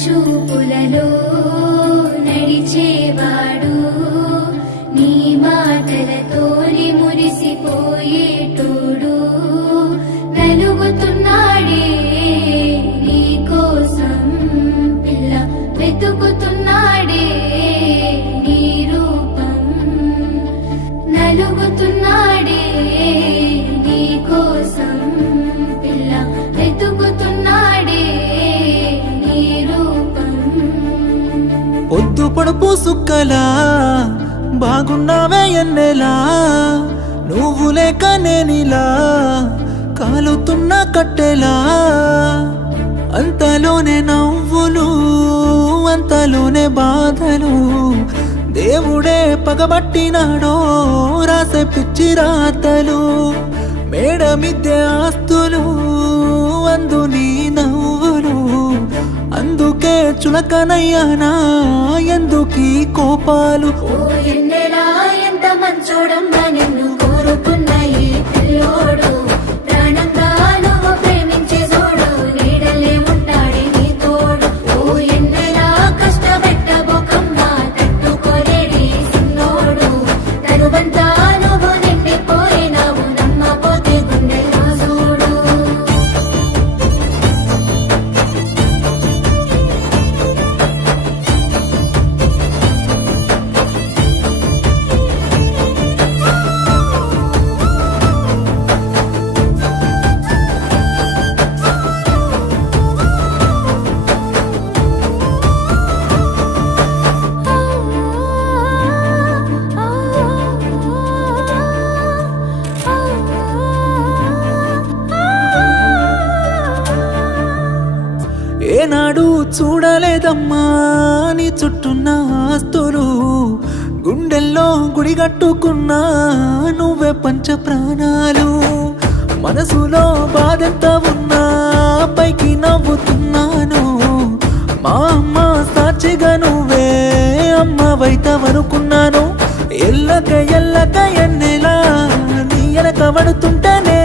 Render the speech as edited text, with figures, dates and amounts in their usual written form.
చూపులలో నడిచేవాడు నీ మాటలతోనే మురిసిపోయేటోడు నలుగుతున్నాడే నీ కోసం పిల్ల వెతుకుతున్నాడే నీ రూపం నలుగుతున్నాడే నీ కోసం పిల్ల వెతుకుతున్నాడే నీ రూపం పొద్దు పొడుపు సుక్కలా బాగున్నావే ఎన్నెలా నువ్వు లేక నేనిలా కాలుతున్న కట్టెలా అంతలోనే నవ్వులు అంతలోనే బాధలు దేవుడే పగబట్టినాడో రాసే పిచ్చి రాతలు మేడ మిద్దె ఆస్తులు అందు నీ నవ్వులు అందుకే చులకనయ్యానా ఎందుకీ కోపాలు ఓ ఎన్నెలా ఎంత మంచోడమ్మా నిన్ను కోరుకున్న ఈ పిల్లోడు ప్రాణంగా నువ్వు ప్రేమించే జోడు నీడలే ఉంటాడే నీ తోడు ఓ ఎన్నెలా కష్టపెట్టబోకమ్మా తట్టుకోలేడి సిన్నోడు తనువంతా నువ్వు నిండిపోయినావు నమ్మపోతే గుండెల్లో చూడు ఏనాడు చూడలేదమ్మా నీ చుట్టున్న ఆస్తులు గుండెల్లో గుడిగట్టుకున్నా నువ్వే పంచ ప్రాణాలు మనసులో బాధెంత ఉన్నా పైకి నవ్వుతున్నాను మా అమ్మ సాక్షిగా నువ్వే అమ్మవైతవనుకున్నాను ఎల్లక ఎన్నెలా నీ వెనక పడుతుంటేనే